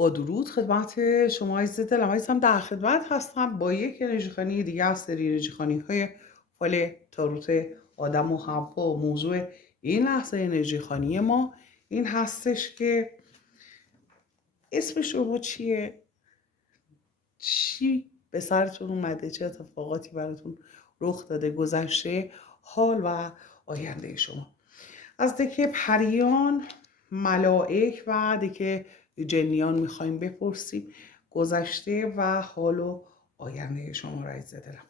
با درود خدمت شما عزیز دلم عزیزم، در خدمت هستم با یک انرژی خوانی دیگه از سری انرژی خوانی های فال تاروت آدم و حوا. موضوع این لحظه انرژی خوانی ما این هستش که اسم شما چیه؟ چی به سرتون اومده؟ چه اتفاقاتی براتون رخ داده؟ گذشته، حال و آینده شما. از دکه پریان، ملائک و دکه جنیان میخوایم بپرسیم گذشته و حال و آینده شما را عزیز دلم.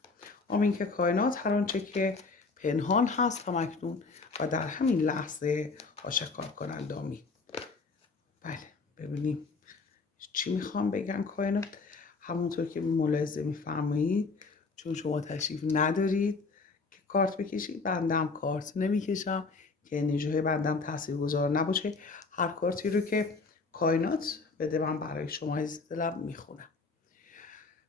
آمین که کائنات هر آنچه که پنهان هست همکنون و در همین لحظه آشکار کنند. آمین. بله، ببینیم چی میخوام بگن کائنات. همونطور که ملاحظه میفرمایید، چون شما تشریف ندارید که کارت بکشید، بندم کارت نمیکشم که انرژی بندم تاثیرگذار نباشه. هر کارتی رو که کائنات بده من برای شما عزیز دلم میخونم.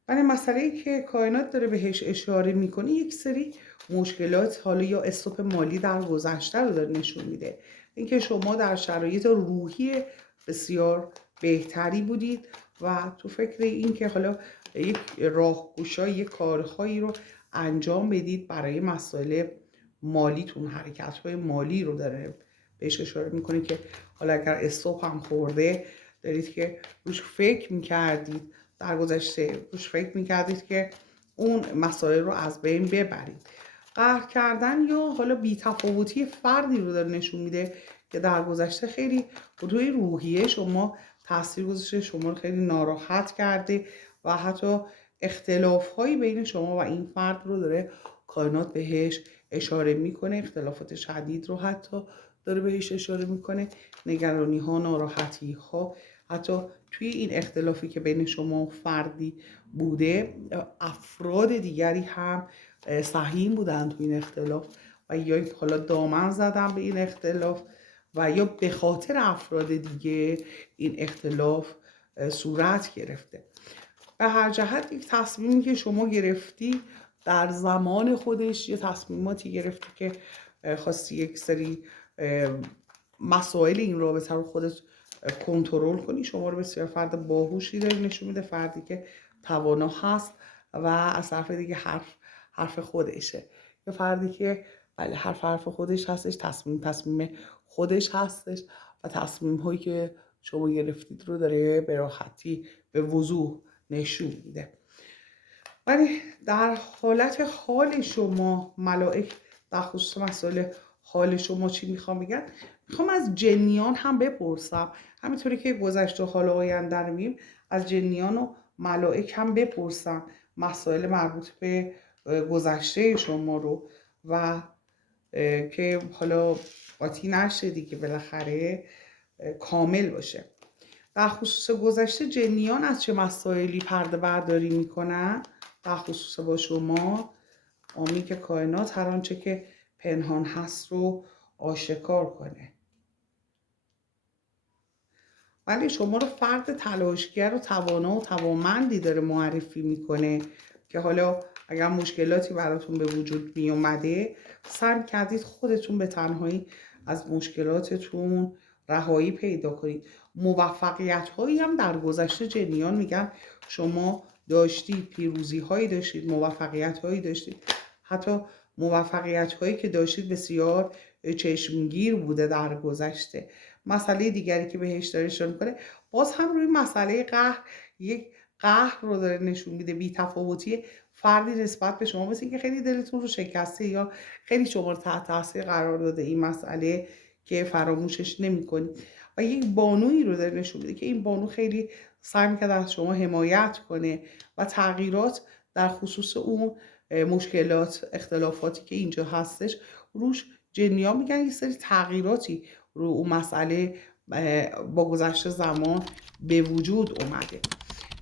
ولی مسئله‌ای که کائنات داره بهش اشاره میکنه یک سری مشکلات، حالا یا استوپ مالی در گذشته رو داره نشون میده. اینکه شما در شرایط روحی بسیار بهتری بودید و تو فکر این که حالا یک راهگشایی، یک کارهایی رو انجام بدید برای مسائل مالیتون، حرکت‌های مالی رو داره بهش اشاره میکنه که حالا اگر استوپ هم خورده دارید که روش فکر میکردید، در گذشته روش فکر میکردید که اون مسائل رو از بین ببرید. قهر کردن یا حالا بی‌تفاوتی فردی رو داره نشون میده که در گذشته خیلی روی روحیه شما تاثیر گذاشته، شما رو خیلی ناراحت کرده و حتی اختلاف‌هایی بین شما و این فرد رو داره کائنات بهش اشاره میکنه. اختلافات شدید رو حتی داره بهش اشاره میکنه، نگرانی ها، ناراحتی ها. حتی توی این اختلافی که بین شما و فردی بوده، افراد دیگری هم سهیم بودن توی این اختلاف و یا حالا دامن زدن به این اختلاف و یا به خاطر افراد دیگه این اختلاف صورت گرفته. به هر جهت یک تصمیمی که شما گرفتی در زمان خودش، یه تصمیماتی گرفتی که خواستی یک سری مسائل این رابطه رو خودت کنترل کنی. شما رو بسیار فرد باهوشی داری نشون میده، فردی که توانا هست و از طرف دیگه حرف خودشه، یه فردی که بله حرف خودش هستش، تصمیم خودش هستش و تصمیم هایی که شما گرفتید رو داره به راحتی به وضوح نشون میده. ولی در حالت حال شما، ملائک در خصوص مسائل حال شما چی میخوام بگن؟ میخوام از جنیان هم بپرسم، همینطوری که گذشته و حال آینده رو میگیم، از جنیان و ملائک هم بپرسم مسائل مربوط به گذشته شما رو و که حالا قاطی نشه دیگه، بالاخره کامل باشه. در خصوص گذشته جنیان از چه مسائلی پرده برداری میکنن در خصوص با شما؟ آمین که کائنات هر آنچه که پنهان هست رو آشکار کنه. ولی شما رو فرد تلاشگر و توانا و توانمندی داره معرفی میکنه که حالا اگر مشکلاتی براتون به وجود می اومده، سعی کردید خودتون به تنهایی از مشکلاتتون رهایی پیدا کنید. موفقیت هایی هم در گذشته جنیان میگن شما داشتید، پیروزی هایی داشتید، موفقیت هایی داشتید. حتی موفقیت هایی که داشتید بسیار چشمگیر بوده در گذشته. مسئله دیگری که بهش داره اشاره میکنه باز هم روی مسئله قهر، یک قهر رو داره نشون میده، بی‌تفاوتی فردی نسبت به شما، مثل اینکه خیلی دلتون رو شکسته یا خیلی شما رو تحت تاثیر قرار داده این مسئله که فراموشش نمیکنید. و یک بانویی رو داره نشون میده که این بانو خیلی سعی میکرد از شما حمایت کنه و تغییرات در خصوص اون مشکلات، اختلافاتی که اینجا هستش روش جنیا میگن یه سری تغییراتی رو اون مسئله با گذشت زمان به وجود اومده.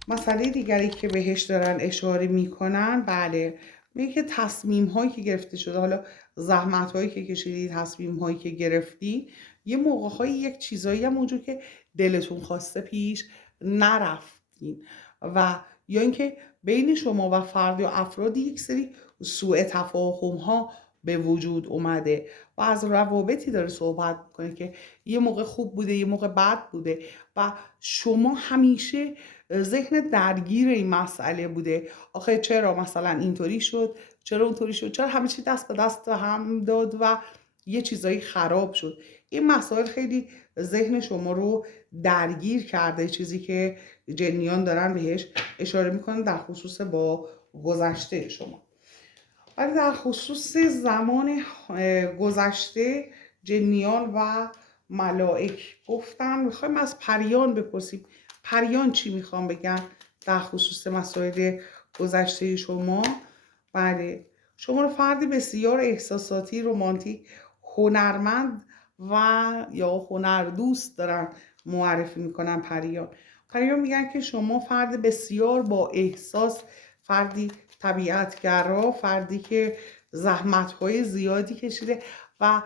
مسئله دیگری که بهش دارن اشاره میکنن، بله، میگه که تصمیم هایی که گرفته شده، حالا زحمت هایی که کشیدید، تصمیم هایی که گرفتی، یه موقع های یک چیزایی هم موجود که دلتون خواسته پیش نرفتین و یا اینکه بین شما و فرد یا افرادی یک سری سوء تفاهم ها به وجود اومده و از روابطی داره صحبت میکنه که یه موقع خوب بوده یه موقع بد بوده و شما همیشه ذهن درگیر این مسئله بوده. آخه چرا مثلا اینطوری شد، چرا اونطوری شد، چرا همه چی دست به دست هم داد و یه چیزایی خراب شد. این مسائل خیلی ذهن شما رو درگیر کرده، چیزی که جنیان دارن بهش اشاره میکنن در خصوص با گذشته شما. ولی در خصوص زمان گذشته جنیان و ملائک گفتن میخوایم از پریان بپرسیم پریان چی میخوام بگن در خصوص مسائل گذشته شما. بله، شما رو فردی بسیار احساساتی، رمانتیک، هنرمند و یا هنردوست دارن معرفی میکنن. پریان میگن که شما فرد بسیار با احساس، فردی طبیعتگرا، فردی که زحمت‌های زیادی کشیده و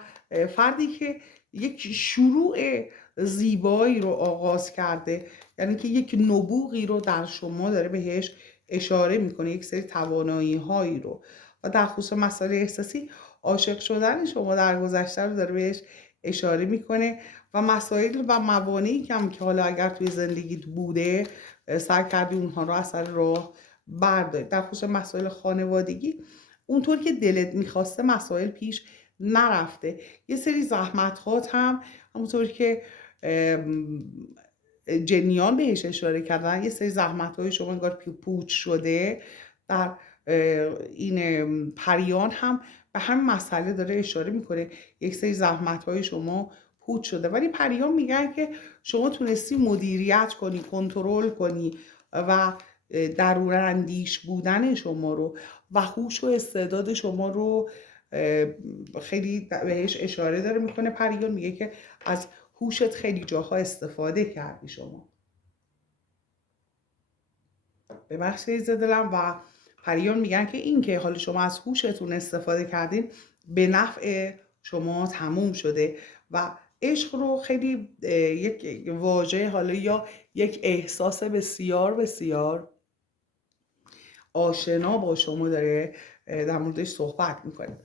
فردی که یک شروع زیبایی رو آغاز کرده، یعنی که یک نبوغی رو در شما داره بهش اشاره میکنه، یک سری توانایی هایی رو. و در خصوص مسائل احساسی عاشق شدن شما در گذشته رو داره بهش اشاره میکنه و مسائل و موانعی که حالا اگر توی زندگیت بوده سعی کردی اونها رو اثر راه بردارید. در خصوص مسائل خانوادگی اونطور که دلت میخواسته مسائل پیش نرفته، یه سری زحمتات هم همونطور که جنیان بهش اشاره کردن، یه سری زحمت‌های شما انگار پوچ شده. در این پریان هم به همین مسئله داره اشاره میکنه، یک سری زحمت‌های شما پوچ شده، ولی پریان میگن که شما تونستی مدیریت کنی، کنترل کنی و درون اندیش بودن شما رو و هوش و استعداد شما رو خیلی بهش اشاره داره میکنه. پریان میگه که از هوشت خیلی جاها استفاده کردی شما. ببخشید دلم. و پریان میگن که این که حالا شما از هوشتون استفاده کردین به نفع شما تموم شده و عشق رو خیلی یک واژه حالا یا یک احساس بسیار بسیار آشنا با شما داره در موردش صحبت میکنه.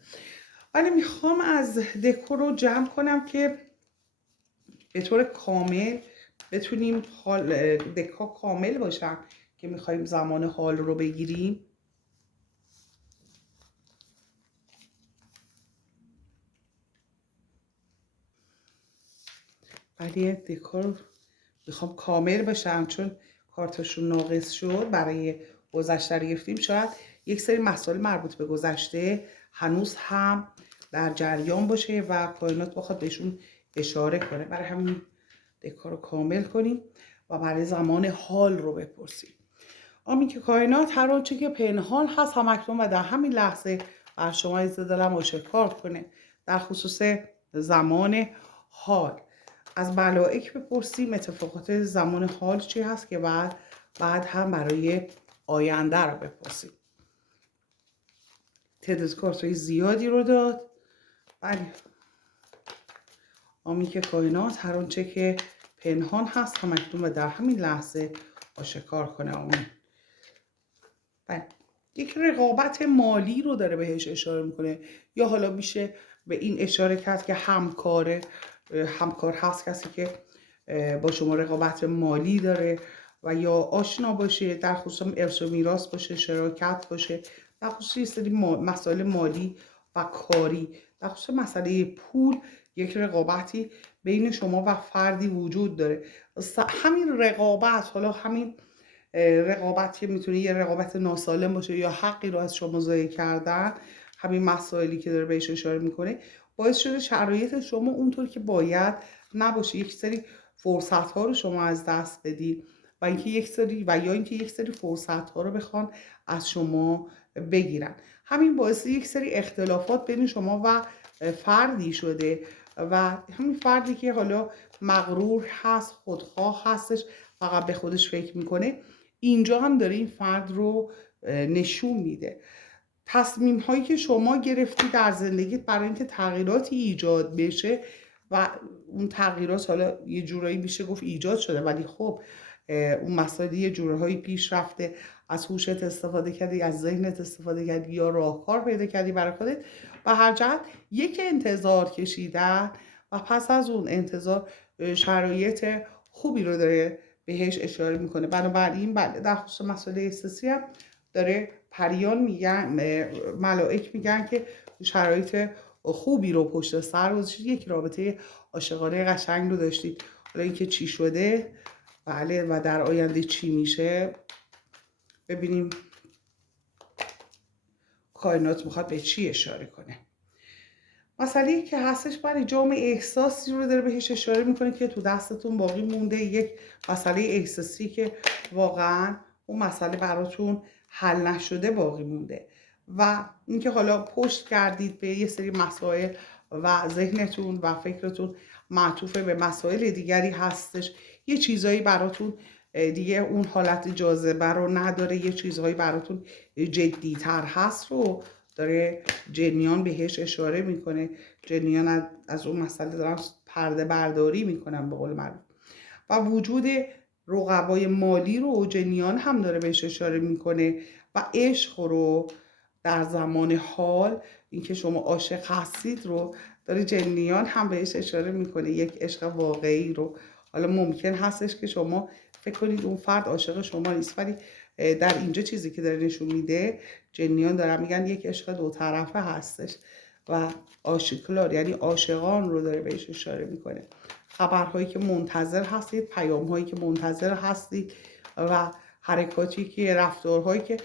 ولی میخوام از دکور رو جمع کنم که به طور کامل بتونیم دکا کامل باشن که میخوایم زمان حال رو بگیریم. ولی دکور میخوام کامل باشن چون کارتاشون ناقص شد، برای گذشته رو گرفتیم. شاید یک سری مسائل مربوط به گذشته هنوز هم در جریان باشه و کائنات بخواد بهشون اشاره کنه. برای همین دکار رو کامل کنیم و برای زمان حال رو بپرسیم. آمین که کائنات هر آنچه که پنهان هست همکنون و در همین لحظه بر شما عزیز دلم آشکار کنه. در خصوص زمان حال از ملائک بپرسیم اتفاقات زمان حال چی هست که بعد هم برای آینده رو بپرسیم. تعداد کارتای زیادی رو داد. ولی آمین که کائنات هر آنچه که پنهان هست همکنون و در همین لحظه آشکار کنه. آمین. بله. یک رقابت مالی رو داره بهش اشاره میکنه، یا حالا میشه به این اشاره کرد که همکار هست، کسی که با شما رقابت مالی داره و یا آشنا باشه، در خصوص ارث و میراث باشه، شراکت باشه، در خصوص سری مسائل مالی و کاری، در خصوص مسئله پول یک رقابتی بین شما و فردی وجود داره. همین رقابت، حالا همین رقابت که میتونه یه رقابت ناسالم باشه یا حقی رو از شما ضایع کردن، همین مسائلی که داره بهش اشاره میکنه باعث شده شرایط شما اونطور که باید نباشه، یک سری فرصت ها رو شما از دست بدید و اینکه یک سری فرصت ها رو بخوان از شما بگیرن. همین باعث یک سری اختلافات بین شما و فردی شده و همین فردی که حالا مغرور هست، خودخواه هستش، فقط به خودش فکر میکنه، اینجا هم داره این فرد رو نشون میده. تصمیم هایی که شما گرفتی در زندگیت برای اینکه تغییراتی ایجاد بشه و اون تغییرات حالا یه جورایی میشه گفت ایجاد شده، ولی خب اون مسائل یه جورایی پیش رفته، از هوشت استفاده کردی، از ذهنت استفاده کردی یا راهکار پیدا کردی برای خودت، و هر جهت یک انتظار کشیدن و پس از اون انتظار شرایط خوبی رو داره بهش اشاره میکنه. بنابراین بله، در خصوص مسئله احساسی هم داره پریان میگن، ملائک میگن که شرایط خوبی رو پشت سر گذاشتید، یک رابطه عاشقانه قشنگ رو داشتید. حالا اینکه چی شده بله و در آینده چی میشه، ببینیم کائنات میخواد به چی اشاره کنه. مسئله که هستش برای جام احساسی رو داره بهش اشاره میکنه که تو دستتون باقی مونده، یک مسئله احساسی که واقعا اون مسئله براتون حل نشده باقی مونده و اینکه حالا پشت کردید به یه سری مسائل و ذهنتون و فکرتون معطوف به مسائل دیگری هستش، یه چیزایی براتون دیگه اون حالت جاذبه رو نداره، یه چیزهایی براتون جدی‌تر هست رو داره جنیان بهش اشاره میکنه. جنیان از اون مسئله دارن پرده برداری میکنن به قول معروف. و وجود رقبای مالی رو جنیان هم داره بهش اشاره میکنه و عشق رو در زمان حال، اینکه شما عاشق هستید رو داره جنیان هم بهش اشاره میکنه، یک عشق واقعی رو. حالا ممکن هستش که شما فکر کنید اون فرد عاشق شما نیست، ولی در اینجا چیزی که داره نشون میده، جنیان دارن میگن یک عشق دو طرفه هستش و آشکار، یعنی عاشقان رو داره بهش اشاره میکنه. خبرهایی که منتظر هستید، پیامهایی که منتظر هستید و حرکاتی که، رفتارهایی که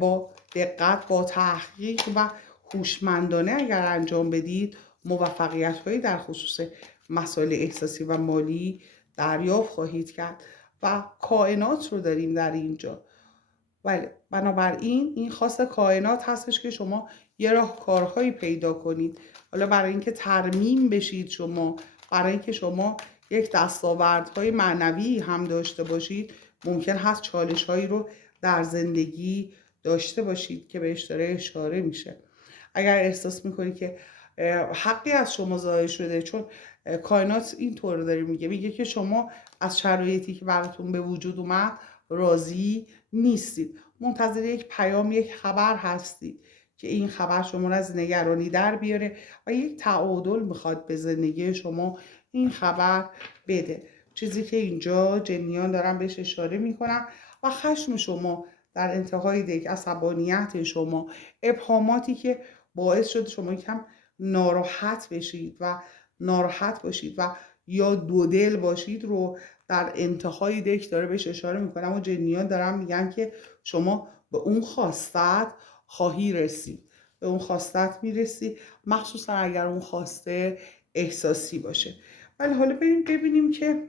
با دقت، با تحقیق و هوشمندانه اگر انجام بدید، موفقیت هایی در خصوص مسائل احساسی و مالی دریافت خواهید کرد و کائنات رو داریم در اینجا. ولی بنابراین این خاص کائنات هستش که شما یه راهکارهایی پیدا کنید، حالا برای اینکه ترمیم بشید، شما برای اینکه شما یک دستاوردهای معنوی هم داشته باشید، ممکن هست چالشهایی رو در زندگی داشته باشید که بهش داره اشاره میشه. اگر احساس میکنید که حقی از شما ضایع شده، چون کائنات این طور داره میگه که شما از شرایطی که براتون به وجود اومد راضی نیستید، منتظر یک پیام، یک خبر هستید که این خبر شما رو از نگرانی در بیاره و یک تعادل میخواد به زندگی شما این خبر بده. چیزی که اینجا جنیان دارن بهش اشاره میکنن. و خشم شما در انتهای دیگ، عصبانیت شما، ابهاماتی که باعث شده شما یکم ناراحت بشید و ناراحت باشید و یا دو دل باشید رو در انتهای دک داره بهش اشاره میکنم و جنیان دارن میگن که شما به اون خواستت خواهی رسید، به اون خواستت میرسی، مخصوصا اگر اون خواسته احساسی باشه. ولی حالا بریم ببینیم که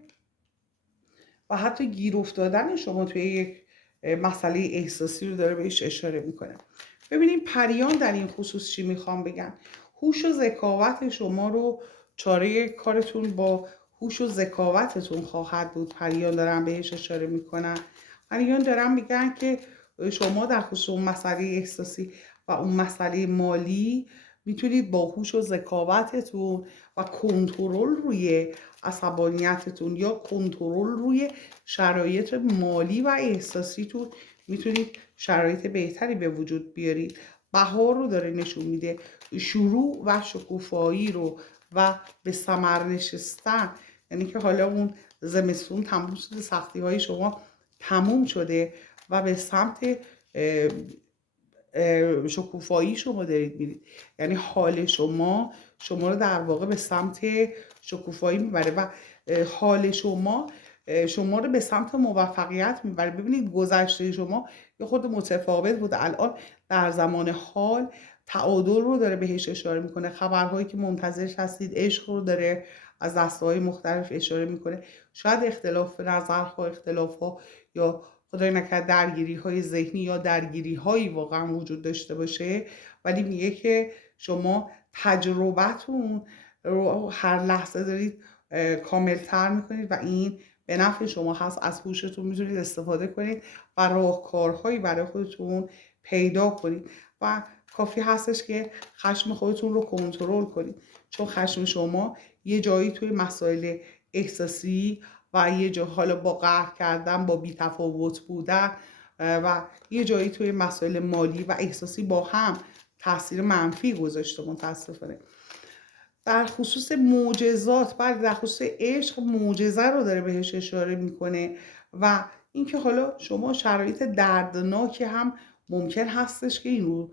و حتی گیر افتادن شما توی یک مسئله احساسی رو داره بهش اشاره میکنه. ببینیم پریان در این خصوص چی میخوام بگن. هوش و ذکاوت شما رو، چاره کارتون با هوش و ذکاوتتون خواهد بود. پریان دارن بهش اشاره میکنن. پریان دارن میگن که شما در خصوص اون مسئله احساسی و اون مسئله مالی میتونید با هوش و ذکاوتتون و کنترل روی عصبانیتتون یا کنترل روی شرایط مالی و احساسیتون میتونید شرایط بهتری به وجود بیارید. بهار رو داره نشون میده، شروع و شکوفایی رو و به ثمر نشستن، یعنی که حالا اون زمستون تموم شده، سختی های شما تموم شده و به سمت شکوفایی شما دارید میرید، یعنی حال شما رو در واقع به سمت شکوفایی میبره و حال شما رو به سمت موفقیت میبره. ببینید گذشته شما یه خود متفاوت بوده، الان در زمان حال تعادل رو داره بهش اشاره میکنه. خبرهایی که منتظرش هستید، عشق رو داره از دسته‌های مختلف اشاره میکنه. شاید اختلاف نظرها، اختلافها یا خدای نکرد درگیری های ذهنی یا درگیری هایی واقعا وجود داشته باشه، ولی میگه که شما تجربتون رو هر لحظه دارید کاملتر میکنید و این به نفع شما هست. از هوشتون میتونید استفاده کنید و راهکارهایی برای خودتون پیدا کنید و کافی هستش که خشم خودتون رو کنترل کنید، چون خشم شما یه جایی توی مسائل احساسی و یه جا حالا با قهر کردن، با بی‌تفاوت بودن و یه جایی توی مسائل مالی و احساسی با هم تاثیر منفی گذاشته متاسفانه. در خصوص معجزات، بله در خصوص عشق معجزه رو داره بهش اشاره میکنه و اینکه حالا شما شرایط دردناکی هم ممکن هستش که این رو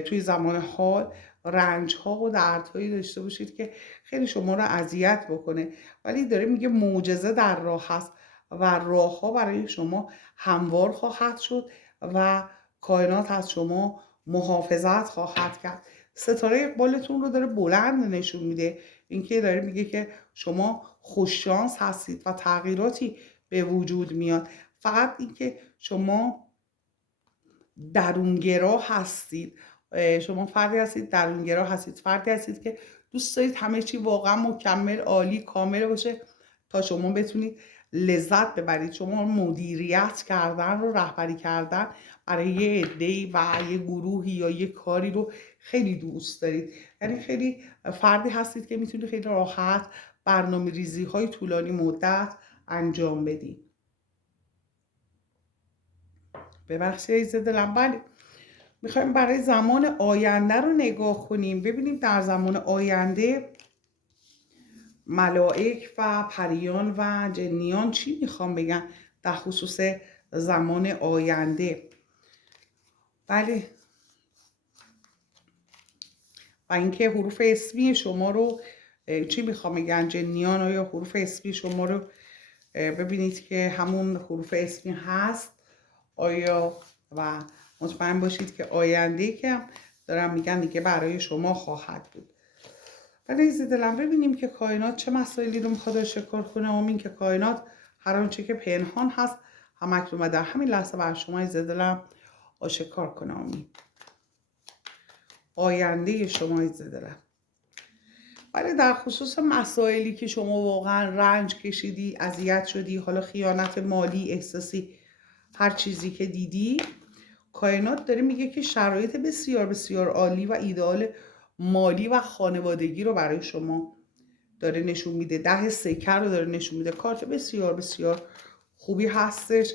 توی زمان حال رنج ها و دردهایی داشته باشید که خیلی شما رو اذیت بکنه، ولی داره میگه معجزه در راه هست و راه ها برای شما هموار خواهد شد و کائنات از شما محافظت خواهد کرد. ستاره اقبالتون رو داره بلند نشون میده، اینکه داره میگه که شما خوششانس هستید و تغییراتی به وجود میاد. فقط اینکه شما درونگرا هستید، شما فردی هستید درونگرا هستید، فردی هستید که دوست دارید همه چی واقعا مکمل عالی کامل باشه تا شما بتونید لذت ببرید. شما مدیریت کردن رو، رهبری کردن برای یه عده‌ای و یه گروهی یا یه کاری رو خیلی دوست دارید. یعنی خیلی فردی هستید که میتونید خیلی راحت برنامه ریزی های طولانی مدت انجام بدید. ببخشید عزیز دلم. بله، میخوایم برای زمان آینده رو نگاه کنیم، ببینیم در زمان آینده ملائک و پریان و جنیان چی میخوام بگن در خصوص زمان آینده. بله، و اینکه حروف اسمی شما رو چی میخوام بگن جنیان، آیا حروف اسمی شما رو ببینید که همون حروف اسمی هست آیا، و مطمئن باشید که آینده که دارم میگن دیگه برای شما خواهد بود. ولی عزیز دلم ببینیم که کائنات چه مسائلی رو میخواد آشکار کنه. آمین که کائنات هر آنچه که پنهان هست همکنون و در همین لحظه بر شما عزیز دلم آشکار کنه. آمین. آینده شما عزیز دلم. ولی در خصوص مسائلی که شما واقعا رنج کشیدی، اذیت شدی، حالا خیانت مالی، احساسی، هر چیزی که دیدی، کائنات داره میگه که شرایط بسیار بسیار عالی و ایدئال مالی و خانوادگی رو برای شما داره نشون میده. 10 سکه رو داره نشون میده. کارت بسیار بسیار خوبی هستش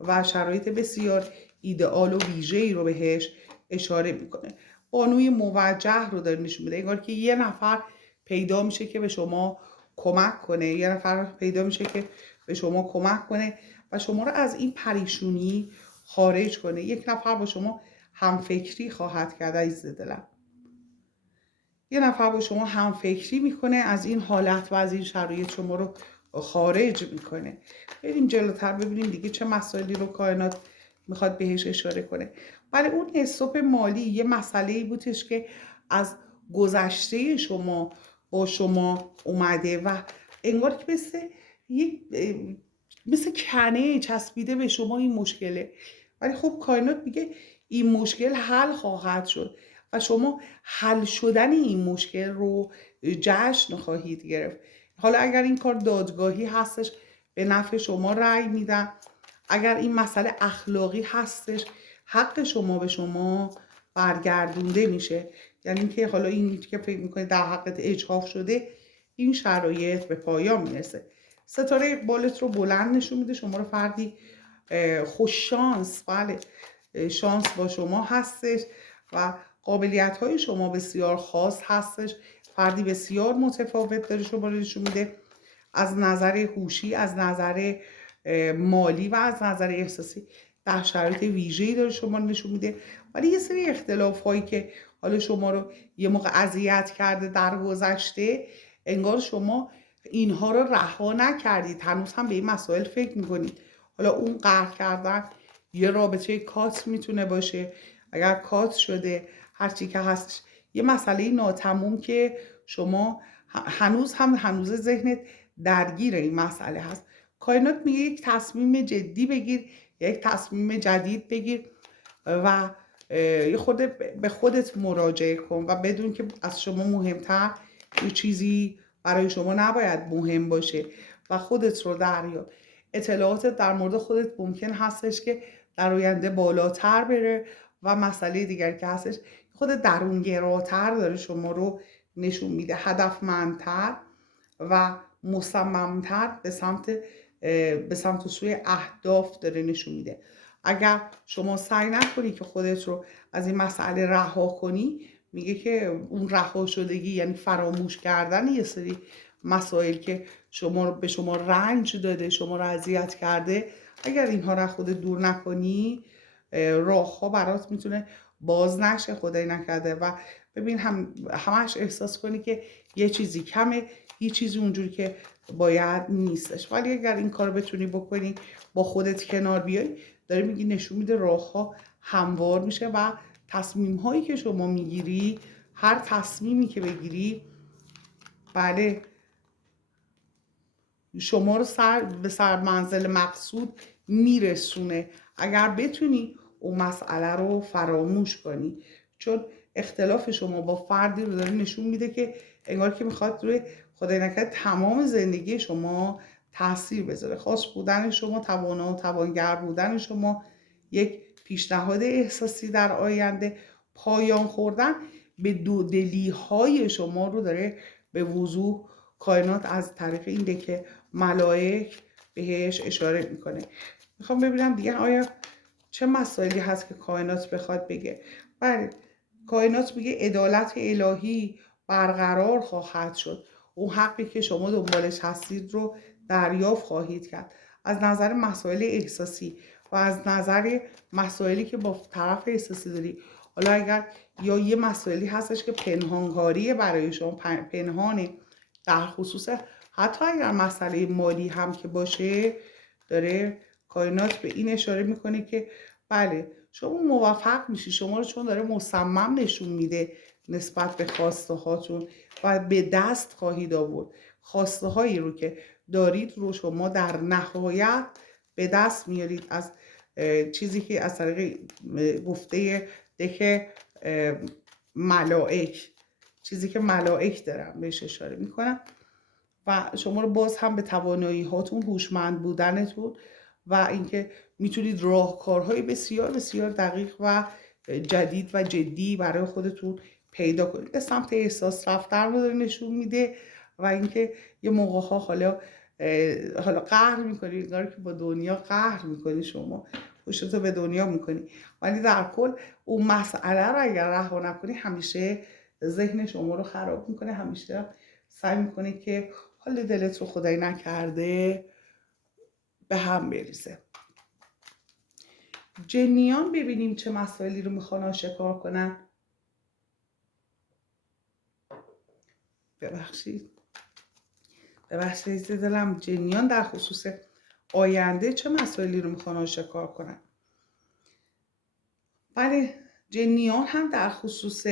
و شرایط بسیار ایدئال و ویژه‌ای رو بهش اشاره میکنه. بانوی موجه رو داره نشون میده، انگار که یه نفر پیدا میشه که به شما کمک کنه، یه نفر پیدا میشه که به شما کمک کنه و شما رو از این پریشونی خارج کنه. یک نفر با شما همفکری خواهد کرد عزیز دلم. یه نفر با شما همفکری میکنه، از این حالت و از این شرایط شما رو خارج میکنه. بریم جلوتر ببینیم دیگه چه مسائلی رو کائنات میخواد بهش اشاره کنه. ولی اون استوپ مالی یه مسئله‌ای بودش که از گذشته شما با شما اومده و انگار که مثل کنه چسبیده به شما این مشکله. ولی خب کائنات میگه این مشکل حل خواهد شد و شما حل شدن این مشکل رو جشن خواهید گرفت. حالا اگر این کار دادگاهی هستش به نفع شما رأی میدن، اگر این مسئله اخلاقی هستش حق شما به شما برگردونده میشه. یعنی که حالا این که فکر میکنید در حقت اجحاف شده، این شرایط به پایان میرسه. ستاره اقبالت رو بلند نشون میده، شما رو فردی خوش شانس، بله شانس با شما هستش و قابلیت های شما بسیار خاص هستش. فردی بسیار متفاوت داره شما رو نشون میده، از نظر هوشی، از نظر مالی و از نظر احساسی در شرایط ویژه‌ای داره شما رو نشون میده. ولی یه سری اختلاف هایی که حالا شما رو یه موقع اذیت کرده در گذشته، انگار شما اینها رو رها نکردید، هنوز هم به این مسائل فکر میکنید. حالا اون قهر کردن یه رابطه کات میتونه باشه، اگر کات شده هرچی که هستش یه مسئله ناتموم که شما هنوز ذهنت درگیر این مسئله هست. کائنات میگه یک تصمیم جدی بگیر، یک تصمیم جدید بگیر و به خودت مراجعه کن و بدون که از شما مهمتر یه چیزی برای شما نباید مهم باشه و خودت رو دریاب. اطلاعاتت در مورد خودت ممکن هستش که در آینده بالاتر بره و مسئله دیگری که هستش خود درونگراتر داره شما رو نشون میده، هدفمندتر و مصممتر به سمت سوی اهداف داره نشون میده. اگر شما سعی نکنی که خودت رو از این مسئله رها کنی، میگه که اون رها شدگی یعنی فراموش کردن یه سری مسائل که به شما رنج داده، شما رو اذیت کرده، اگر اینها رو خودت دور نکنی، راهها برات میتونه باز نشه خدای نکرده. و ببین همش احساس کنی که یه چیزی کمه، یه چیزی اونجوری که باید نیستش. ولی اگر این کار بتونی بکنی، با خودت کنار بیای، داره میگی نشون میده راهها هموار میشه و تصمیم هایی که شما میگیری، هر تصمیمی که بگیری، بله، شما رو به سر منزل مقصود میرسونه، اگر بتونی اون مسئله رو فراموش کنی. چون اختلاف شما با فردی رو داره نشون میده که انگار که میخواد روی خدای نکرده تمام زندگی شما تاثیر بذاره. خاص بودن شما، توانا و توانگر بودن شما، یک پیشنهاد احساسی در آینده، پایان خوردن به دودلی های شما رو داره به وضوح کائنات از طریق این که ملائک بهش اشاره میکنه. میخوام ببینم دیگه آیا چه مسائلی هست که کائنات بخواد بگه. بله، کائنات میگه عدالت الهی برقرار خواهد شد، اون حقی که شما دنبالش هستید رو دریافت خواهید کرد، از نظر مسائل احساسی و از نظر مسائلی که با طرف احساسی داری. حالا اگر یا یه مسائلی هستش که پنهانکاریه برای شما، پنهانه، در خصوص حتی اگر مسئله مالی هم که باشه، داره کائنات به این اشاره میکنه که بله، شما موفق میشی، شما رو چون داره مصمم نشون میده نسبت به خواسته هاتون و به دست خواهید آورد خواسته هایی رو که دارید رو شما در نهایت به دست میارید، از چیزی که از طریق گفته دک ملائک، چیزی که ملائک دارن بهش اشاره میکنن و شما رو باز هم به توانایی هاتون، هوشمند بودنتون و اینکه میتونید راهکارهای بسیار بسیار دقیق و جدید و جدی برای خودتون پیدا کنید. به سمت احساس رفتن رو داره نشون میده و اینکه یه موقع ها حالا قهر میکنی، انگار که با دنیا قهر میکنی، شما پشتتو به دنیا میکنی، ولی در کل اون مسئله رو اگر رها نکنی همیشه ذهن شما رو خراب میکنه، همیشه سعی میکنه که حال دلت رو خدای نکرده به هم بریزه. جنیان ببینیم چه مسائلی رو میخوان آشکار کنن. ببخشید دلم، جنیان در خصوص آینده چه مسائلی رو میخوان آشکار کنن؟ بله، جنیان هم در خصوص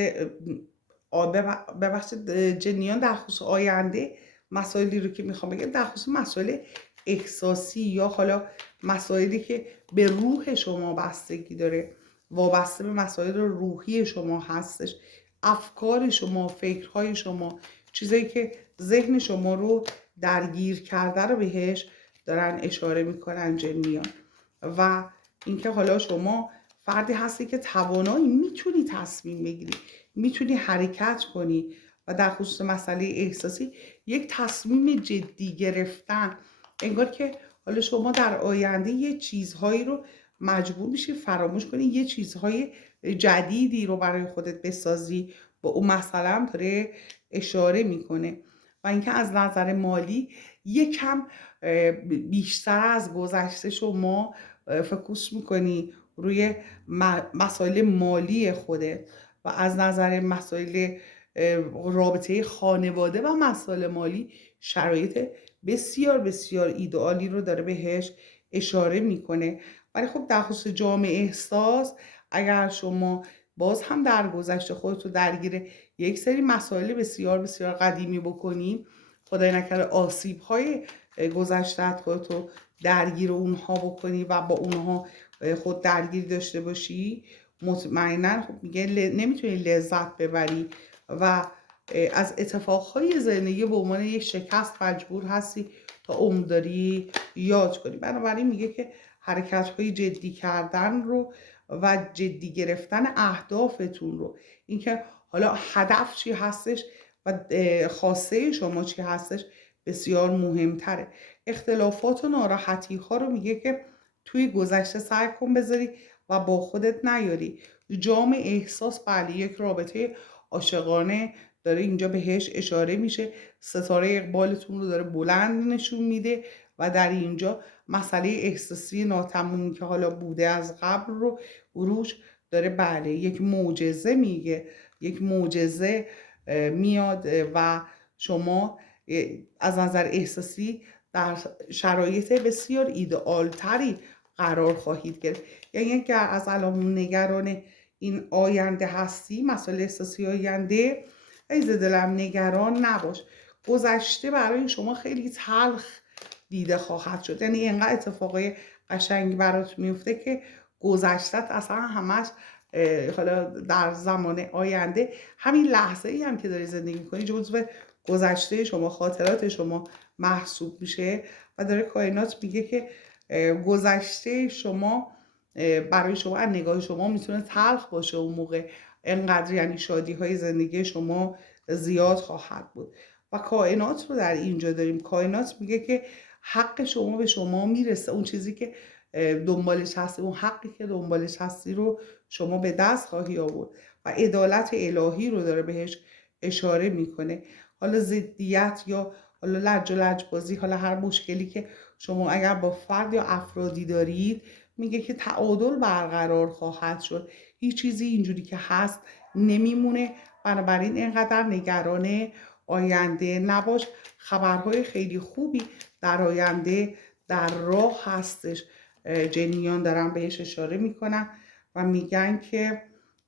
جنیان در خصوص آینده مسائلی رو که میخوام بگم در خصوص مسائل احساسی یا حالا مسائلی که به روح شما بستگی داره، وابسته به مسائل روحی شما هستش، افکار شما، فکرهای شما، چیزایی که ذهن شما رو درگیر کرده رو بهش دارن اشاره میکنن جنیان. و اینکه حالا شما فردی هستی که توانایی، میتونی تصمیم بگیری، میتونی حرکت کنی و در خصوص مسئله احساسی یک تصمیم جدی گرفتن، انگار که حالا شما در آینده یه چیزهایی رو مجبور میشی فراموش کنی، یه چیزهای جدیدی رو برای خودت بسازی، با اون مسئله هم داره اشاره میکنه. و اینکه از نظر مالی یکم بیشتر از گذشته شما فوکوس میکنی روی مسائل مالی خودت و از نظر مسائل رابطه خانواده و مسائل مالی شرایط بسیار بسیار ایدئالی رو داره بهش اشاره میکنه. ولی خب در خصوص جامعه احساس، اگر شما باز هم در گذشته خودت رو درگیر یک سری مسائل بسیار بسیار قدیمی بکنی، خدای نکرده آسیب های گذشته‌ات خودت رو درگیر اونها بکنی و با اونها خود درگیری داشته باشی، مطمئنا خب میگه نمیتونی لذت ببری و از اتفاقهای زندگی به عنوان یک شکست مجبور هستی تا عمرداری یاد کنی. بنابراین میگه که حرکت‌های جدی کردن رو و جدی گرفتن اهدافتون رو، اینکه حالا هدف چی هستش و خواسته شما چی هستش، بسیار مهمتره. اختلافات و ناراحتی ها رو میگه که توی گذشته سعی کن بذاری و با خودت نیاری. جام احساس، بله، یک رابطه عاشقانه داره اینجا بهش اشاره میشه. ستاره اقبالتون رو داره بلند نشون میده و در اینجا مسئله احساسی ناتموم که حالا بوده از قبل رو روش داره، بله، یک معجزه میگه، یک معجزه میاد و شما از نظر احساسی در شرایط بسیار ایدئال تری قرار خواهید گرفت. یعنی اگر از الان نگران این آینده هستی، مسئله احساسی آینده، عزیز دلم نگران نباش. گذشته برای شما خیلی تلخ دیده خواهد شد. یعنی اینقدر اتفاقای قشنگی برات میفته که گذشتت اصلا همش حالا در زمان آینده، همین لحظه ای هم که داری زندگی میکنی جزو گذشته شما، خاطرات شما محسوب میشه و داره کائنات میگه که گذشته شما برای شما از نگاه شما میتونه تلخ باشه اون موقع، انقدر یعنی شادی های زندگی شما زیاد خواهد بود و کائنات رو در اینجا داریم. کائنات میگه که حق شما به شما میرسه، اون چیزی که دنبالش هستی، اون حقی که دنبالش هستی رو شما به دست خواهی آورد و عدالت الهی رو داره بهش اشاره میکنه. حالا ضدیت یا حالا لج و لجبازی، حالا هر مشکلی که شما اگر با فرد یا افرادی دارید، میگه که تعادل برقرار خواهد شد. هیچ چیزی اینجوری که هست نمیمونه. بنابراین اینقدر نگران آینده نباش. خبرهای خیلی خوبی در آینده در راه هستش. جنیان دارن بهش اشاره میکنن و میگن که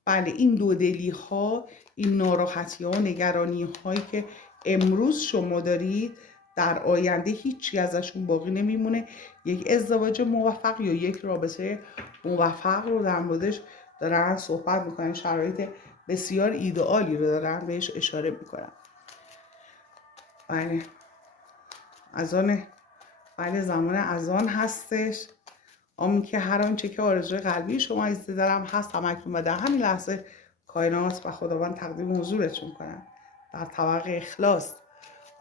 بله، این دودلی ها، این ناراحتی ها و نگرانی هایی که امروز شما دارید، در آینده هیچی ازشون باقی نمیمونه. یک ازدواج موفق یا یک رابطه موفق رو در موردش دارن صحبت میکنن، شرایط بسیار ایدئالی رو دارن بهش اشاره میکنن. بله، اذان، بله، زمان اذان هستش. آمین که هر آنچه که آرزوی قلبی شما عزیز دلم هست همکنون و در همین لحظه کائنات و خداوند تقدیم حضورتون کنم در طبق اخلاص.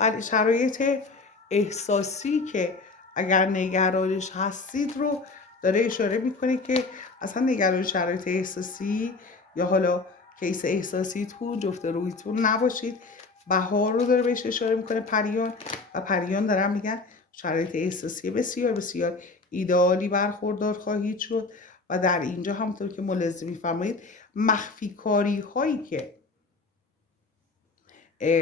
ولی شرایط احساسی که اگر نگرانش هستید رو داره اشاره میکنه که اصلا نگران شرایط احساسی یا حالا کیس احساسی تو جفت رویتون نباشید. بهار رو داره بهش اشاره میکنه پریان، و پریان دارن میگن شرایط احساسی بسیار بسیار ایدئالی برخوردار خواهید شد و در اینجا همونطور که ملاحظه میفرمایید مخفی کاری هایی که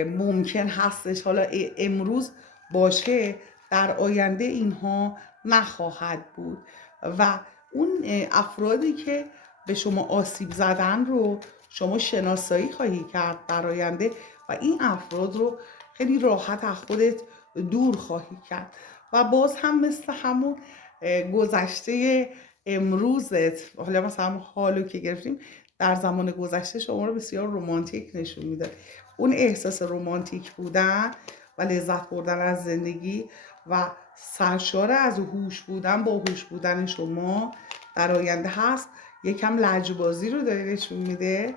ممکن هستش حالا امروز باشه، در آینده اینها نخواهد بود و اون افرادی که به شما آسیب زدن رو شما شناسایی خواهی کرد در آینده و این افراد رو خیلی راحت از خودت دور خواهی کرد و باز هم مثل همون گذشته امروزت، حالا مثلا حالو که گرفتیم، در زمان گذشته شما رو بسیار رمانتیک نشون میده. اون احساس رمانتیک بودن و لذت بردن از زندگی و سرشار از هوش بودن، با هوش بودن شما در آینده هست. یکم لجبازی رو داره نشون میده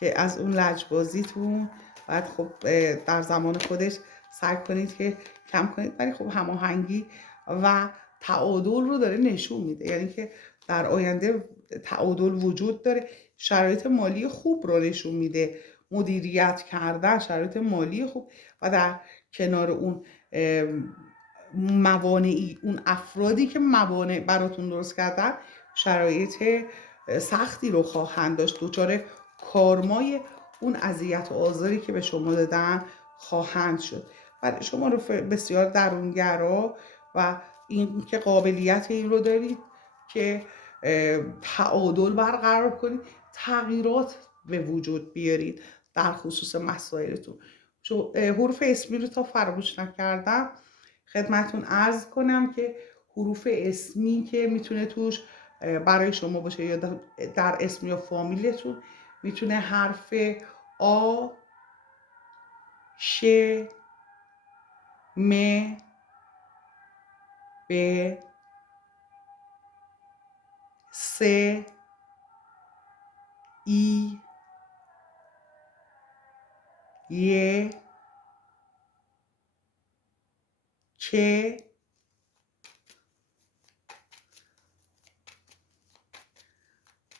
که از اون لجبازیتون باید خب در زمان خودش سعی کنید که کم کنید، ولی خب هماهنگی و تعادل رو داره نشون میده. یعنی که در آینده تعادل وجود داره. شرایط مالی خوب رو نشون میده، مدیریت کردن شرایط مالی خوب و در کنار اون موانعی، اون افرادی که موانع براتون درست کردن شرایط سختی رو خواهند داشت، دچار کارمای اون اذیت و آزاری که به شما دادن خواهند شد. و شما رو بسیار درونگرا و این که قابلیت این رو دارید که تعادل برقرار کنید، تغییرات به وجود بیارید در خصوص مسائلتون. حروف اسمی رو تا فراموش نکردم خدمتون عرض کنم که حروف اسمی که میتونه توش برای شما باشه یا در اسم یا فامیلتون، میتونه حرف آ، ش، م، ب، س، ای، ی، چ،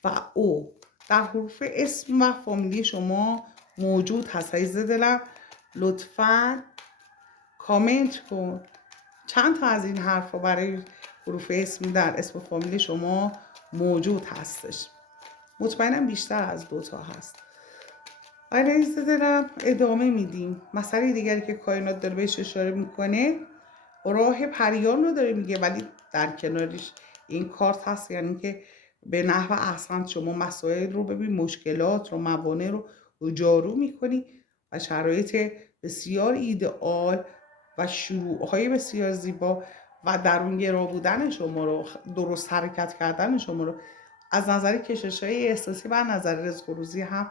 و او در حروف اسم و فامیلی شما موجود هست. عزیز دلم لطفاً کامنت کن چند تا از این حرفا برای حروف اسم در اسم فامیلی شما موجود هستش. مطمئنم بیشتر از 2 تا هست. عزیز دلم ادامه میدیم. مسئله دیگری که کائنات داره بهش اشاره میکنه راه پریان رو داره میگه، ولی در کنارش این کارت هست، یعنی که به نحو احسن شما مسائل رو ببین، مشکلات رو، موانع رو جارو میکنی و شرایط بسیار ایدئال و شروعهای بسیار زیبا و درونگرا بودن شما رو، درست حرکت کردن شما رو از نظر کشش‌های احساسی و نظر رزق و روزی هم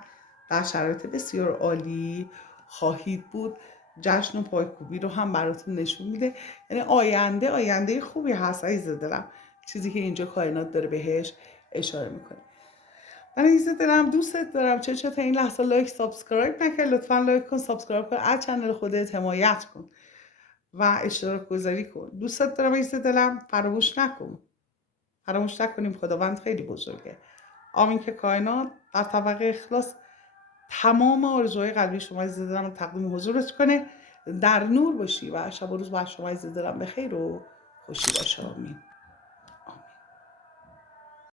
در شرایط بسیار عالی خواهید بود. جشن و پایکوبی رو هم براتون نشون میده. یعنی آینده خوبی هست عزیز دلم، چیزی که اینجا کائنات داره بهش اشاره میکنه. من عزیز دلم دوستت دارم. چه تا این لحظه لایک سابسکرایب نکرد، لطفا لایک کن، سابسکرایب کن، از چنل خودت حمایت کن و اشتراک گذاری کن. دوستت دارم عزیز دلم. فراموش نکنیم خداوند خیلی بزرگه. آمین که کائنات در طبق اخلاص تمام آرزوهای قلبی شما عزیز دلم رو تقدیم حضورت کنه. در نور باشی و شب و روز بر شما عزیز دلم بخیر و خوشی باشه. آمین.